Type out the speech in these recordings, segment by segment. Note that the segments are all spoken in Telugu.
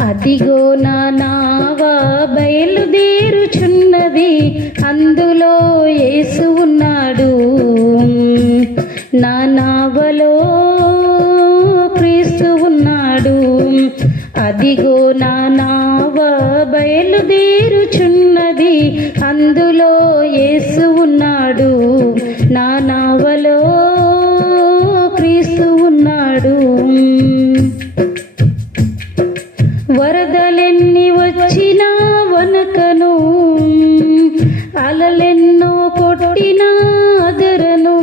అదిగో నా నావా బయలుదేరుచున్నది. అందులో యేసు ఉన్నాడు. నా నావలో క్రీస్తు ఉన్నాడు. అదిగో నా నావ బయలుదేరుచున్నది. అందులో యేసు ఉన్నాడు. వరదలెన్ని వచ్చినా వనకను అలలెన్నో కొట్టినా అదరను.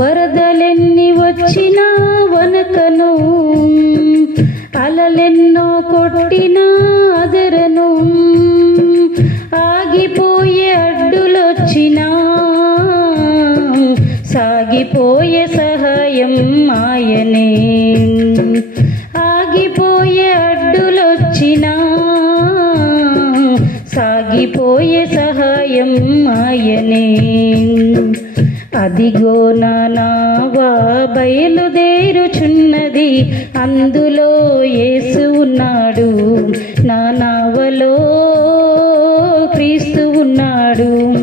వరదలెన్ని వచ్చినా వనకను అలలెన్నో కొట్టినా అదరను. ఆగిపోయే అడ్డులొచ్చినా సాగిపోయే సహాయం ఆయనే. వచ్చినా సాగిపోయే సహాయం ఆయనే అదిగో నా నావా బయలుదేరుచున్నది. అందులో యేసు ఉన్నాడు. నా నావలో క్రీస్తు ఉన్నాడు.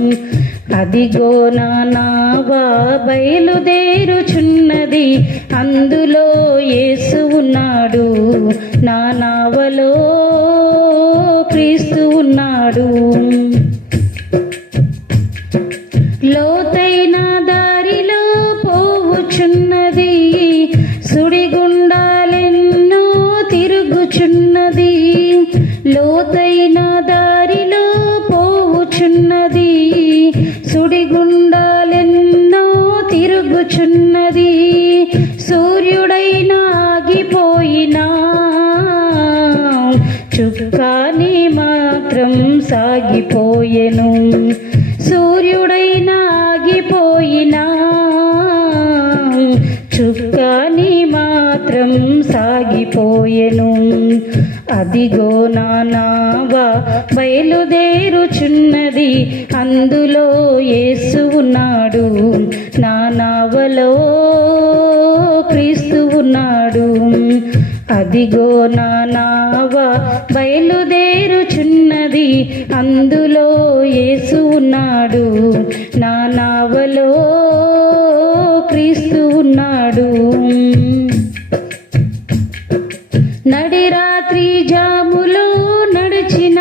అదిగో నా నావా బయలుదేరుచున్నది. అందులో యేసు ఉన్నాడు. నా నావలో క్రీస్తు ఉన్నాడు. లోతైన దారిలో పోవుచున్నది సుడిగుండాలెన్నో తిరుగుచున్నది. లోతైన దారిలో పోవుచున్నది సుడిగుండాలెన్నో తిరుగుచున్నది. సూర్యుడు చుక్కాని మాత్రం సాగిపోయెను. సూర్యుడైన ఆగిపోయినా. చుక్కాని మాత్రం సాగిపోయెను. అదిగో నానావా బయలుదేరుచున్నది అందులో యేసు ఉన్నాడు. నానావలో క్రీస్తు ఉన్నాడు. అదిగో నా బయలుదేరుచున్నది. అందులో యేసు ఉన్నాడు. నా నావలో క్రీస్తు ఉన్నాడు. నడి రాత్రి జాములో నడిచిన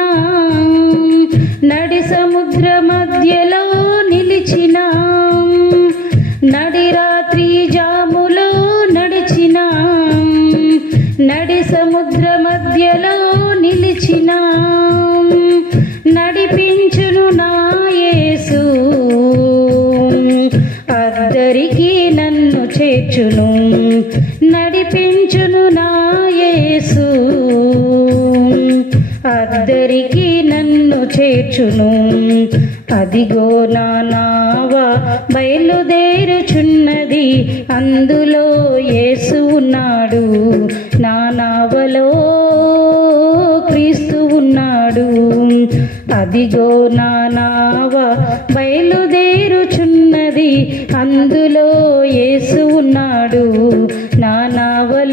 అద్దరికి నన్ను చేర్చును నడిపించును నా యేసు. అద్దరికి నన్ను చేర్చును అదిగో నా నావా బయలుదేరుచున్నది అందులో యేసు ఉన్నాడు నా నావలో క్రీస్తు ఉన్నాడు. అదిగో నా నావా అందులో యేసు ఉన్నాడు. నా నావలో